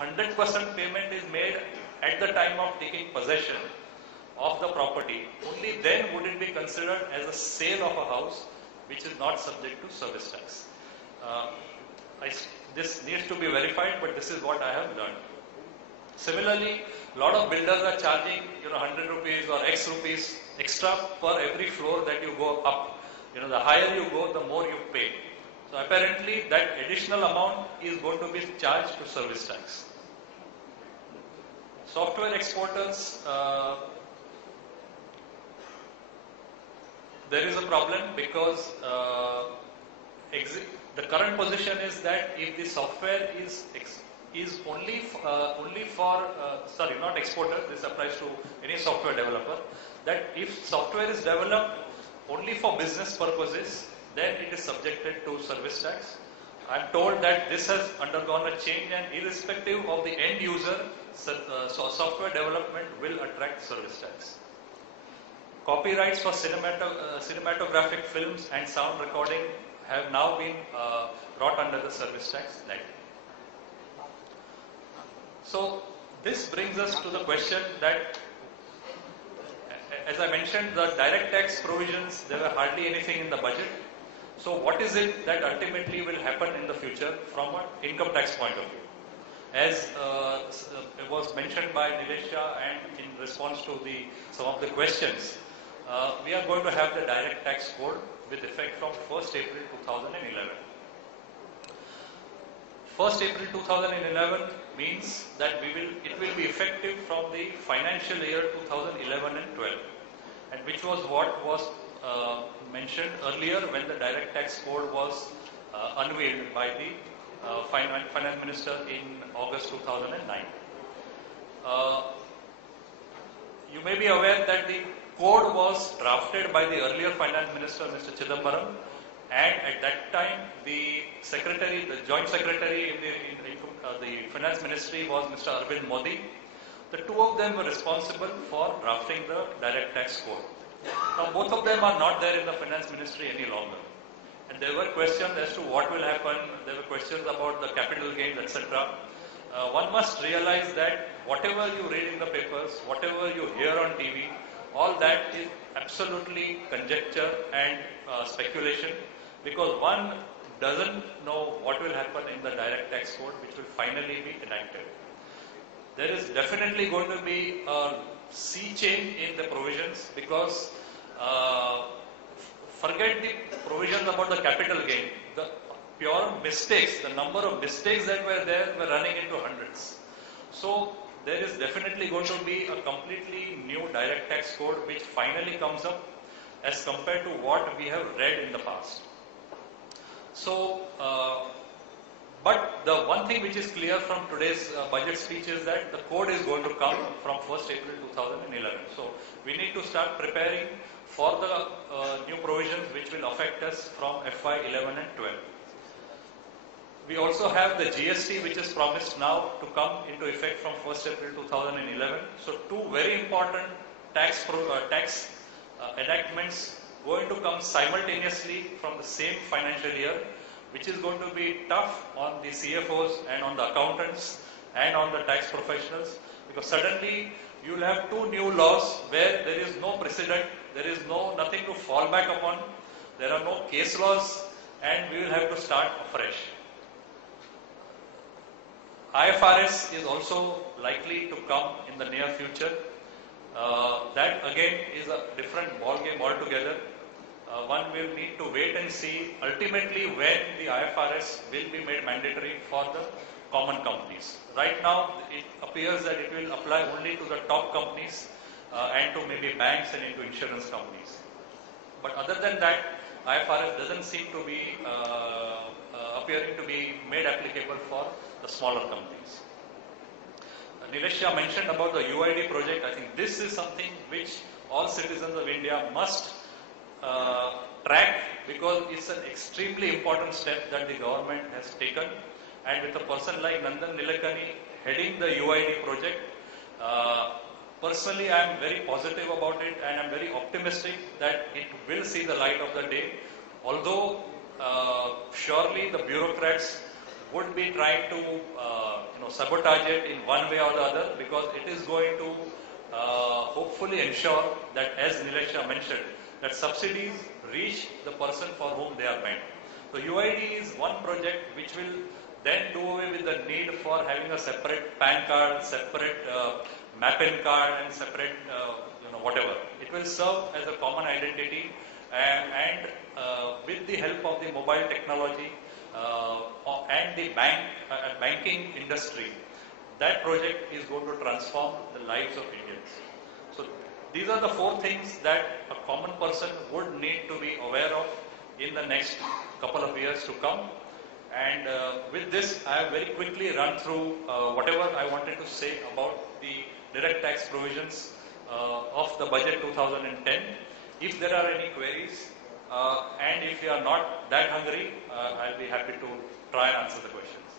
100% payment is made at the time of taking possession of the property, only then would it be considered as a sale of a house which is not subject to service tax. Uh, this needs to be verified, but this is what I have learned. Similarly, a lot of builders are charging 100 rupees or X rupees extra per every floor that you go up. The higher you go, the more you pay. So apparently that additional amount is going to be charged to service tax. Software exporters, there is a problem because the current position is that if the software is only for not exporters, this applies to any software developer, that if software is developed only for business purposes, then it is subjected to service tax. I am told that this has undergone a change, and irrespective of the end user, software development will attract service tax. Copyrights for cinematographic films and sound recording have now been brought under the service tax light. So this brings us to the question that, as I mentioned, the direct tax provisions, there were hardly anything in the budget. So what is it that ultimately will happen in the future from an income tax point of view? As it was mentioned by Nilesh Shah, and in response to some of the questions, we are going to have the direct tax code with effect from 1st April 2011. 1st April 2011 means that it will be effective from the financial year 2011 and 12, and which was what was mentioned earlier when the direct tax code was unveiled by the finance minister in August 2009. You may be aware that the code was drafted by the earlier finance minister, Mr. Chidambaram, and at that time the joint secretary in the finance ministry was Mr. Arvind Modi. The two of them were responsible for drafting the direct tax code. Now both of them are not there in the finance ministry any longer. And there were questions as to what will happen. There were questions about the capital gains, etc. One must realize that whatever you read in the papers, whatever you hear on TV, all that is absolutely conjecture and speculation, because one doesn't know what will happen in the direct tax code which will finally be enacted. There is definitely going to be a sea change in the provisions, because forget the provisions about the capital gain. The pure mistakes, the number of mistakes that were there were running into hundreds. So there is definitely going to be a completely new direct tax code which finally comes up as compared to what we have read in the past. So, but the one thing which is clear from today's budget speech is that the code is going to come from 1st April 2011. So we need to start preparing for the new provisions which will affect us from FY 11 and 12. We also have the GST which is promised now to come into effect from 1st April 2011. So two very important tax enactments going to come simultaneously from the same financial year, which is going to be tough on the CFOs and on the accountants and on the tax professionals, because suddenly you will have two new laws where there is no precedent, there is nothing to fall back upon, there are no case laws, and we will have to start afresh. IFRS is also likely to come in the near future. That again is a different ball game altogether. One will need to wait and see ultimately when the IFRS will be made mandatory for the common companies. Right now it appears that it will apply only to the top companies and to maybe banks and into insurance companies. But other than that, IFRS doesn't seem to be appearing to be made applicable for the smaller companies. Nilesh Shah mentioned about the UID project. I think this is something which all citizens of India must track, because it's an extremely important step that the government has taken. And with a person like Nandan Nilekani heading the UID project, personally I am very positive about it, and I am very optimistic that it will see the light of the day. Although surely the bureaucrats would be trying to sabotage it in one way or the other, because it is going to hopefully ensure that, as Nilesh mentioned, that subsidies reach the person for whom they are meant. So UID is one project which will then do away with the need for having a separate PAN card, separate MAPN card, and separate whatever. It will serve as a common identity, and with the help of the mobile technology and the banking industry, that project is going to transform the lives of Indians. So these are the 4 things that a common person would need to be aware of in the next couple of years to come. And with this, I have very quickly run through whatever I wanted to say about the direct tax provisions of the budget 2010. If there are any queries, and if you are not that hungry, I'll be happy to try and answer the questions.